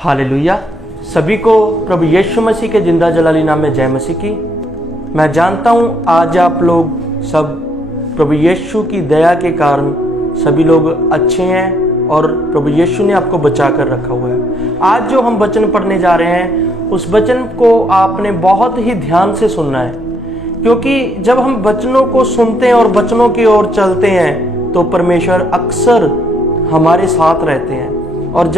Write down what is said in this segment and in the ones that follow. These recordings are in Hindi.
हालेलुया। सभी को प्रभु यीशु मसीह के जिंदा जलाली नाम में जय मसीह की। मैं जानता हूँ आज आप लोग सब प्रभु यीशु की दया के कारण सभी लोग अच्छे हैं और प्रभु यीशु ने आपको बचा कर रखा हुआ है। आज जो हम वचन पढ़ने जा रहे हैं उस वचन को आपने बहुत ही ध्यान से सुनना है, क्योंकि जब हम वचनों को सुनते हैं और वचनों की ओर चलते हैं तो परमेश्वर अक्सर हमारे साथ रहते हैं। और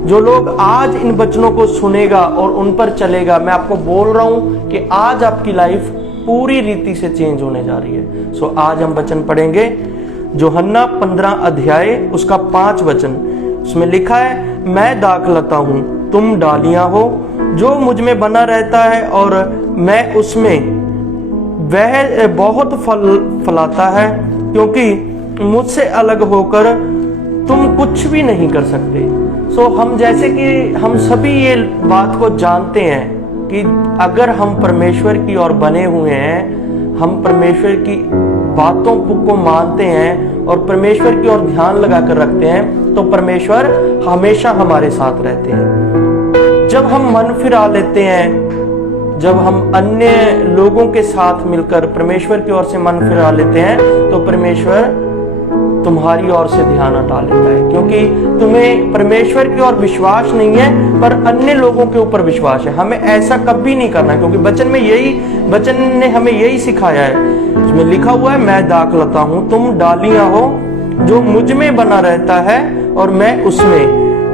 जो लोग आज इन वचनों को सुनेगा और उन पर चलेगा, मैं आपको बोल रहा हूं कि आज आपकी लाइफ पूरी रीति से चेंज होने जा रही है। सो आज हम वचन पढ़ेंगे यूहन्ना 15 अध्याय उसका 5 वचन। उसमें लिखा है, मैं दाखलता हूं, तुम डालियां हो। जो मुझ में बना रहता है और मैं उसमें, वह बहुत फल फलाता है, क्योंकि मुझसे अलग होकर तुम कुछ भी नहीं कर सकते। सो हम जैसे कि हम सभी ये बात को जानते हैं कि अगर हम परमेश्वर की ओर बने हुए हैं, हम परमेश्वर की बातों को मानते हैं और परमेश्वर की ओर ध्यान लगाकर रखते हैं, तो परमेश्वर हमेशा हमारे साथ रहते हैं। जब हम मन फिरा लेते हैं, जब हम अन्य लोगों के साथ मिलकर परमेश्वर की ओर से मन फिरा लेते हैं, तो परमेश्वर तुम्हारी ओर से ध्यान हटा लेता है, क्योंकि तुम्हें परमेश्वर की ओर विश्वास नहीं है पर अन्य लोगों के ऊपर विश्वास है। हमें ऐसा कभी नहीं करना, क्योंकि वचन ने हमें यही सिखाया है। उसमें लिखा हुआ है, मैं दाखलता हूं, तुम डालियां हो। जो मुझ में बना रहता है और मैं उसमें,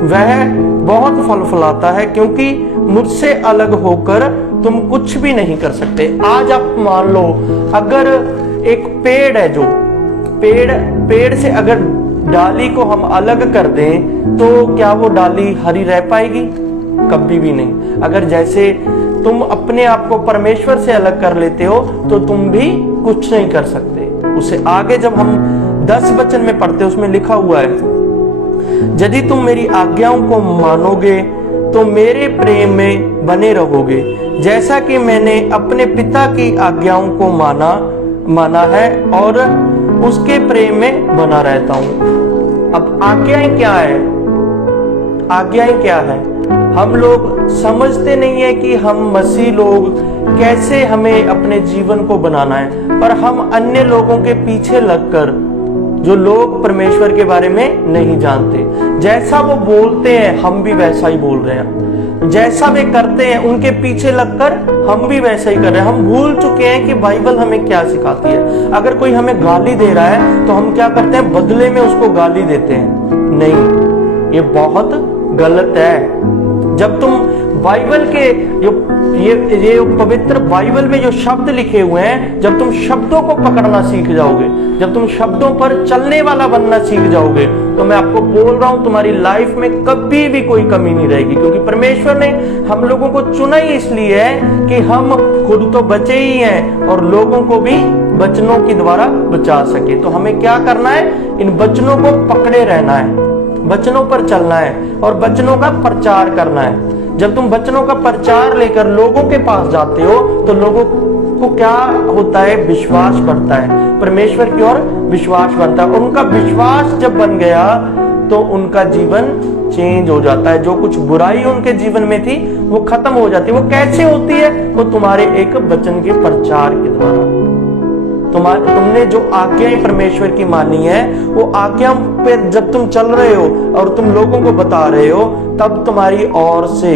वह बहुत फल फलाता है, क्योंकि मुझसे अलग होकर तुम कुछ भी नहीं कर सकते। आज आप मान लो, अगर एक पेड़ है, जो पेड़ से अगर डाली को हम अलग कर दें तो क्या वो डाली हरी रह पाएगी? कभी भी नहीं। अगर जैसे तुम अपने आप को परमेश्वर से अलग कर लेते हो तो तुम भी कुछ नहीं कर सकते। उसे आगे जब हम 10 वचन में पढ़ते, उसमें लिखा हुआ है, यदि तुम मेरी आज्ञाओं को मानोगे तो मेरे प्रेम में बने रहोगे, जैसा कि मैंने अपने पिता की आज्ञाओं को माना है और उसके प्रेम में बना रहता हूं। अब आज्ञाएं क्या है? आज्ञाएं क्या है? हम लोग समझते नहीं है कि हम मसीह लोग कैसे हमें अपने जीवन को बनाना है, पर हम अन्य लोगों के पीछे लगकर, जो लोग परमेश्वर के बारे में नहीं जानते, जैसा वो बोलते हैं हम भी वैसा ही बोल रहे हैं। जैसा वे करते हैं उनके पीछे लगकर हम भी वैसा ही कर रहे हैं। हम भूल चुके हैं कि बाइबल हमें क्या सिखाती है। अगर कोई हमें गाली दे रहा है तो हम क्या करते हैं? बदले में उसको गाली देते हैं। नहीं, ये बहुत गलत है। जब तुम बाइबल के ये पवित्र बाइबल में जो शब्द लिखे हुए हैं, जब तुम शब्दों को पकड़ना सीख जाओगे, जब तुम शब्दों पर चलने वाला बनना सीख जाओगे, तो मैं आपको बोल रहा हूं तुम्हारी लाइफ में कभी भी कोई कमी नहीं रहेगी। क्योंकि परमेश्वर ने हम लोगों को चुना ही इसलिए है कि हम खुद तो बचे ही हैं और लोगों को भी वचनों के द्वारा बचा सके। तो हमें क्या करना है? इन वचनों को पकड़े रहना है, वचनों पर चलना है और वचनों का प्रचार करना है। जब तुम वचनों का प्रचार लेकर लोगों के पास जाते हो तो लोगों को क्या होता है? विश्वास बढ़ता है, परमेश्वर की ओर विश्वास बनता है। उनका विश्वास जब बन गया तो उनका जीवन चेंज हो जाता है। जो कुछ बुराई उनके जीवन में थी वो खत्म हो जाती है। वो कैसे होती है? वो तुम्हारे एक वचन के प्रचार के द्वारा। तुमने जो आज्ञाएं परमेश्वर की मानी है, वो आज्ञा पे जब तुम चल रहे हो और तुम लोगों को बता रहे हो, तब तुम्हारी ओर से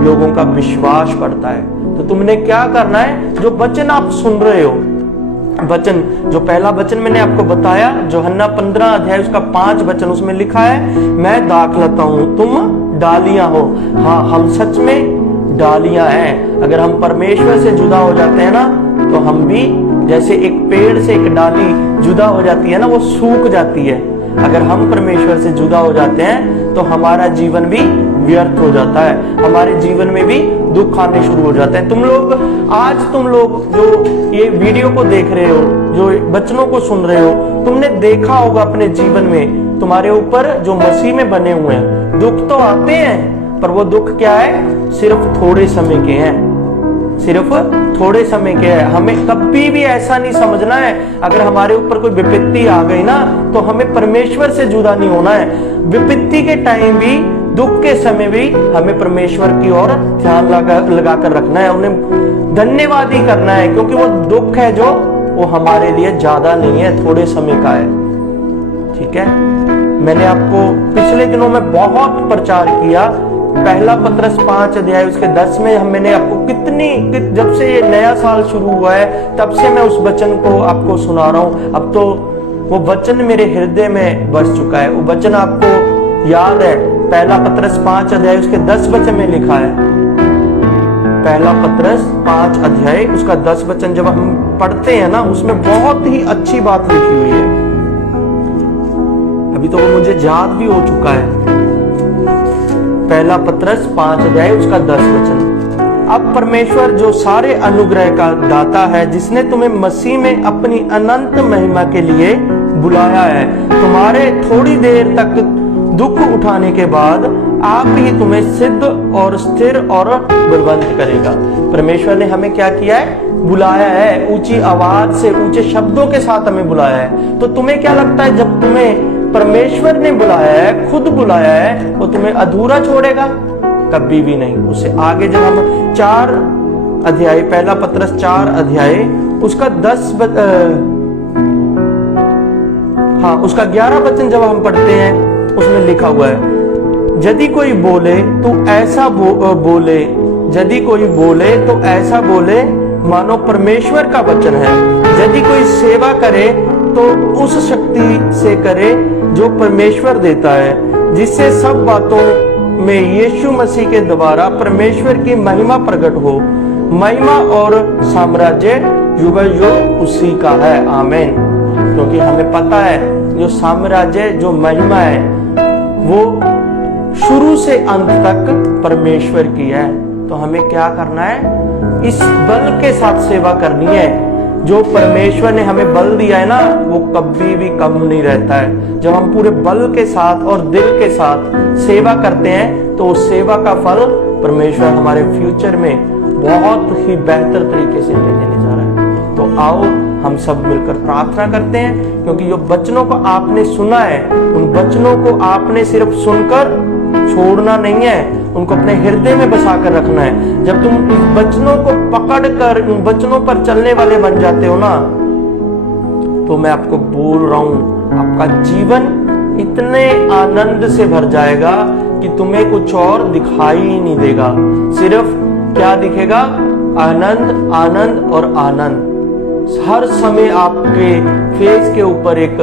लोगों का विश्वास बढ़ता है। तो तुमने क्या करना है? जो वचन आप सुन रहे हो, वचन जो पहला वचन मैंने आपको बताया, यूहन्ना 15 अध्याय उसका 5 वचन, उसमें लिखा है, मैं दाखलता हूं, तुम डालियां हो। हाँ, हम सच में डालियां हैं। अगर हम परमेश्वर से जुदा हो जाते हैं ना, तो हम भी जैसे एक पेड़ से एक डाली जुदा हो जाती है ना, वो सूख जाती है। अगर हम परमेश्वर से जुदा हो जाते हैं तो हमारा जीवन भी व्यर्थ हो जाता है, हमारे जीवन में भी दुख आने शुरू हो जाते हैं। तुम लोग जो ये वीडियो को देख रहे हो, जो वचनों को सुन रहे हो, तुमने देखा होगा अपने जीवन में तुम्हारे ऊपर जो मसीह में बने हुए हैं, दुख तो आते हैं, पर वो दुख क्या है? सिर्फ थोड़े समय के हैं, सिर्फ थोड़े समय के है। हमें कभी भी ऐसा नहीं समझना है, अगर हमारे ऊपर कोई विपत्ति आ गई ना, तो हमें परमेश्वर से जुदा नहीं होना है। विपत्ति के टाइम भी दुख के समय भी हमें परमेश्वर की ओर ध्यान लगा कर रखना है, उन्हें धन्यवाद ही करना है, क्योंकि वो दुख है जो वो हमारे लिए ज्यादा नहीं है, थोड़े समय का है। ठीक है, मैंने आपको पिछले दिनों में बहुत प्रचार किया, पहला पत्रस 5 अध्याय उसके 10 में मैंने आपको जब से ये नया साल शुरू हुआ है तब से मैं उस वचन को आपको सुना रहा हूं। अब तो वो वचन मेरे हृदय में बस चुका है, वो वचन आपको याद है, पहला पत्रस 5 अध्याय उसके 10 वचन में लिखा है। पहला पत्रस 5 अध्याय उसका 10 वचन जब हम पढ़ते हैं ना, उसमें बहुत ही अच्छी बात लिखी हुई है। अभी तो वो मुझे याद भी हो चुका है। पहला पत्रस 5 अध्याय उसका 10 वचन। अब परमेश्वर जो सारे अनुग्रह का दाता है, जिसने तुम्हें मसीह में अपनी अनंत महिमा के लिए बुलाया है, तुम्हारे थोड़ी देर तक दुख उठाने के बाद आप ही तुम्हें सिद्ध और स्थिर और बलवंत करेगा। परमेश्वर ने हमें क्या किया है? बुलाया है, ऊंची आवाज से, ऊंचे शब्दों के साथ हमें बुलाया है। तो तुम्हें क्या लगता है, जब तुम्हें परमेश्वर ने बुलाया है, खुद बुलाया है, वो तुम्हें अधूरा छोड़ेगा? कभी भी नहीं। उससे आगे जब हम 4 अध्याय, पहला पत्रस 4 अध्याय उसका 11 वचन जब हम पढ़ते हैं, उसमें लिखा हुआ है, यदि कोई बोले तो ऐसा बोले, यदि कोई बोले तो ऐसा बोले मानो परमेश्वर का वचन है। यदि कोई सेवा करे तो उस शक्ति से करे जो परमेश्वर देता है, जिससे सब बातों में यीशु मसीह के द्वारा परमेश्वर की महिमा प्रकट हो। महिमा और साम्राज्य युग युग उसी का है। आमीन। क्योंकि हमें पता है जो साम्राज्य, जो महिमा है, वो शुरू से अंत तक परमेश्वर की है। तो हमें क्या करना है? इस बल के साथ सेवा करनी है। जो परमेश्वर ने हमें बल दिया है ना, वो कभी भी कम नहीं रहता है। जब हम पूरे बल के साथ और दिल के साथ सेवा करते हैं, तो उस सेवा का फल परमेश्वर हमारे फ्यूचर में बहुत ही बेहतर तरीके से हमें देने जा रहा है। तो आओ हम सब मिलकर प्रार्थना करते हैं, क्योंकि जो वचनों को आपने सुना है, उन वचनों को आपने सिर्फ सुनकर छोड़ना नहीं है, उनको अपने हृदय में बसा कर रखना है। जब तुम इन वचनों को पकड़कर उन वचनों पर चलने वाले बन जाते हो ना, तो मैं आपको बोल रहा हूं, आपका जीवन इतने आनंद से भर जाएगा कि तुम्हें कुछ और दिखाई ही नहीं देगा। सिर्फ क्या दिखेगा? आनंद, आनंद और आनंद। हर समय आपके फेस के ऊपर एक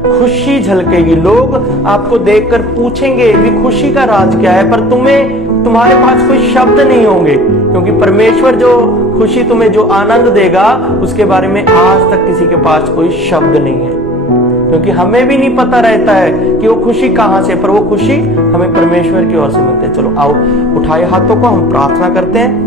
खुशी झलकेगी। लोग आपको देखकर पूछेंगे कि खुशी का राज क्या है, पर तुम्हारे पास कोई शब्द नहीं होंगे, क्योंकि परमेश्वर जो खुशी तुम्हें, जो आनंद देगा, उसके बारे में आज तक किसी के पास कोई शब्द नहीं है। क्योंकि हमें भी नहीं पता रहता है कि वो खुशी कहां से, पर वो खुशी हमें परमेश्वर की ओर से मिलती है। चलो आओ, उठाए हाथों को हम प्रार्थना करते हैं।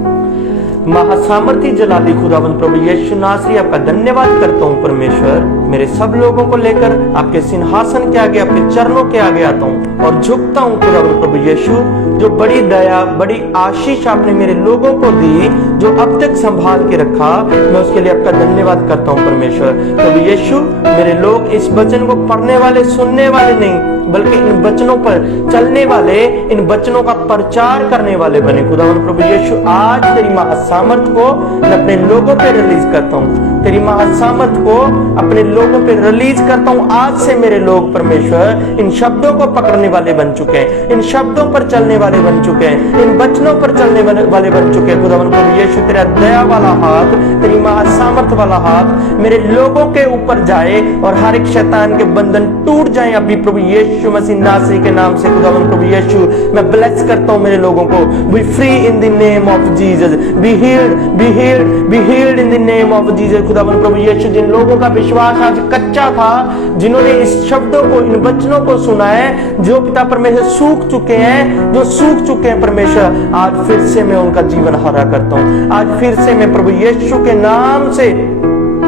महासामर्थी जलाली खुदावंद प्रभु यीशु नासरी, आपका धन्यवाद करता हूँ परमेश्वर। मेरे सब लोगों को लेकर आपके सिंहासन के आगे, आपके चरणों के आगे आता हूँ और झुकता हूँ खुदावंद प्रभु यीशु। जो बड़ी दया, बड़ी आशीष आपने मेरे लोगों को दी, जो अब तक संभाल के रखा, मैं उसके लिए आपका धन्यवाद करता हूँ परमेश्वर। प्रभु यीशु, मेरे लोग इस वचन को पढ़ने वाले, सुनने वाले नहीं, बल्कि इन वचनों पर चलने वाले, इन वचनों का प्रचार करने वाले बने। खुदावंद प्रभु यीशु, आज तेरी महासामर्थ को मैं अपने लोगों पे रिलीज करता हूँ। तेरी महासामर्थ को अपने लोगों पे रिलीज करता हूँ। आज से मेरे लोग परमेश्वर इन शब्दों को पकड़ने वाले बन चुके हैं, इन शब्दों पर चलने वाले बन चुके हैं, इन वचनों पर चलने वाले बन चुके हैं। खुदावंद प्रभु यीशु, तेरा दया वाला हाथ, तेरी महासामर्थ वाला हाथ मेरे लोगों के ऊपर जाए और हर एक शैतान के बंधन टूट जाए अभी प्रभु यीशु मसीह नासरी के नाम से। खुदावंद प्रभु यीशु, मैं ब्लेस करता हूँ मेरे लोगों को। B free in the name of Jesus, be healed, be healed, be healed in the name of Jesus. खुदावंद प्रभु यीशु, जिन लोगों का विश्वास आज कच्चा था, जिन्होंने इस शब्दों को, इन वचनों को सुना है, जो पिता परमेश्वर सूख चुके हैं, जो सूख चुके हैं परमेश्वर, आज फिर से मैं उनका जीवन हरा करता हूँ। आज फिर से मैं प्रभु यीशु के नाम से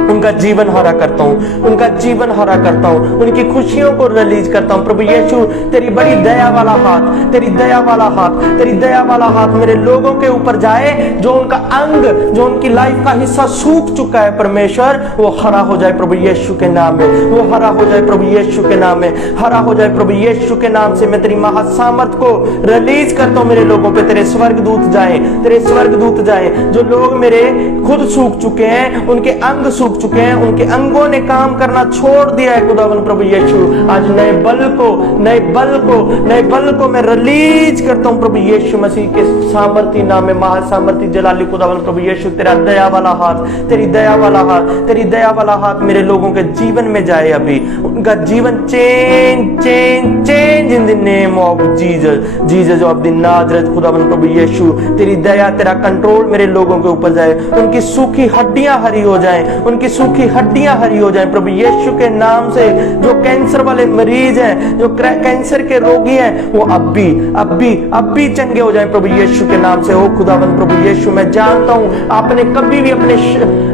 उनका उनका जीवन हरा करता हूँ, उनका जीवन हरा करता हूँ, उनकी खुशियों को रिलीज करता हूँ। प्रभु यीशु तेरी बड़ी दया वाला हाथ, तेरी दया वाला हाथ, तेरी दया वाला हाथ मेरे लोगों के ऊपर जाए, जो उनका अंग, जो उनकी लाइफ का हिस्सा सूख चुका है परमेश्वर, वो हरा हो जाए प्रभु यीशु के नाम में, वो हरा हो जाए प्रभु यीशु के नाम में, हरा हो जाए प्रभु यीशु के नाम से। मैं तेरी महासामर्थ को रिलीज करता हूँ मेरे लोगों पे। तेरे स्वर्गदूत जाएं, तेरे स्वर्गदूत जाएं। जो लोग मेरे खुद सूख चुके हैं, उनके अंग सूख चुके हैं, उनके अंगों ने काम करना छोड़ दिया है खुदावन प्रभु यीशु, आज नए बल को, नए बल को, नए बल को मैं रिलीज करता हूँ प्रभु यीशु मसीह के सामर्थी नाम में। महासामर्थी जलाली खुदावन प्रभु यीशु, तेरा दया वाला हाथ, तेरी दया वाला हाथ, तेरी दया वाला हाथ मेरे लोगों के जीवन में जाए अभी, उनका जीवन change change change in the name of Jesus, Jesus of the Nazareth. खुदावन प्रभु यीशु तेरी दया, तेरा कंट्रोल मेरे लोगों के ऊपर जाए, उनकी सूखी हड्डियां हरी हो जाएं, उनकी सूखी हड्डियां हरी हो जाएं प्रभु यीशु के नाम से। जो कैंसर वाले मरीज हैं, जो कैंसर के रोगी हैं, वो अब भी चंगे हो जाएं प्रभु यीशु के नाम से। ओ खुदावन प्रभु यीशु, मैं जानता हूं आपने कभी भी अपने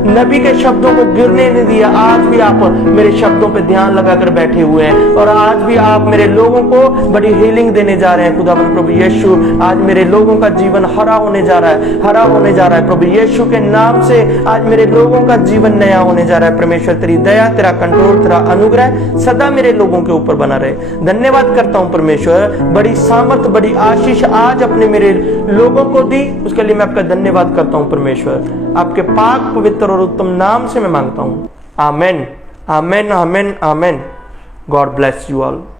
नबी के शब्दों को गिरने नहीं दिया। आज भी आप मेरे शब्दों पे ध्यान लगाकर बैठे हुए हैं और आज भी आप मेरे लोगों को बड़ी हीलिंग देने जा रहे हैं खुदावन प्रभु यीशु। आज मेरे लोगों का जीवन हरा होने जा रहा है, हरा होने जा रहा है प्रभु यीशु के नाम से। आज मेरे लोगों का जीवन नया होने जा रहा है। परमेश्वर तेरी दया, तेरा कंट्रोल, तेरा अनुग्रह सदा मेरे लोगों के ऊपर बना रहे। धन्यवाद करता हूं परमेश्वर, बड़ी सामर्थ, बड़ी आशीष आज अपने मेरे लोगों को दी, उसके लिए मैं आपका धन्यवाद करता हूं परमेश्वर। आपके पाक, पवित्र और उत्तम नाम से मैं मांगता हूं। Amen, amen, amen, amen. God bless you all.